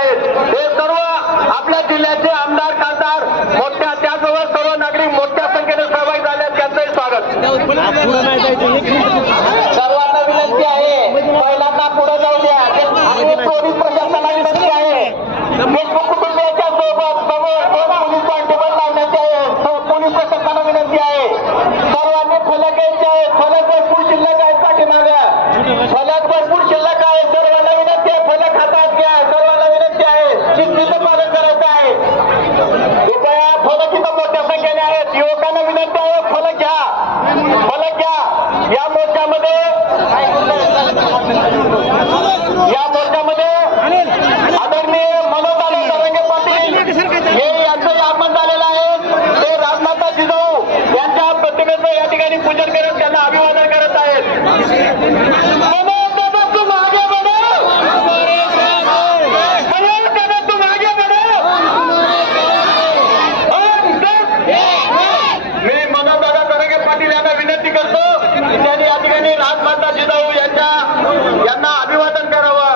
हे सर्व आपल्या जिल्ह्याचे आमदार खासदार मोठ्या त्याचबरोबर सर्व नागरिक मोठ्या संख्येने सहभागी झाले त्यांचंही स्वागत। सर्वांना विनंती आहे महिलांना पुढे जाऊ द्या आणि पोलीस प्रशासनाला विनंती आहे देशमुख कुटुंबियांच्या सोबत समोर पोलीस कॉन्स्टेबल लावण्याची आहे। पोलीस प्रशासनाला विनंती आहे सर्वांनी फलक घ्यायचे आहे। फलक भरपूर शिल्लक आहे पाठीमागं फलक भरपूर शिल्लक आहे। सर्वांना विनंती आहे फलक हातात घ्या। सर्वांना विनंती आहे शिस्तीचं पालन करायचं आहे। कृपया फलक इथं मोठ्या संख्येने आहेत। युवकांना विनंती आहे फलक घ्या फलक घ्या। या मोर्चामध्ये आदरणीय मनोज तरंगे पाटील हे यांचं आगमन झालेलं आहे। ते राजमाता जिजाऊ यांच्या प्रतिमेचं या ठिकाणी पूजन करत त्यांना अभिवादन करत आहेत। विनंती करतो त्यांनी या ठिकाणी राजमाता जिजाऊ यांना अभिवादन करावं।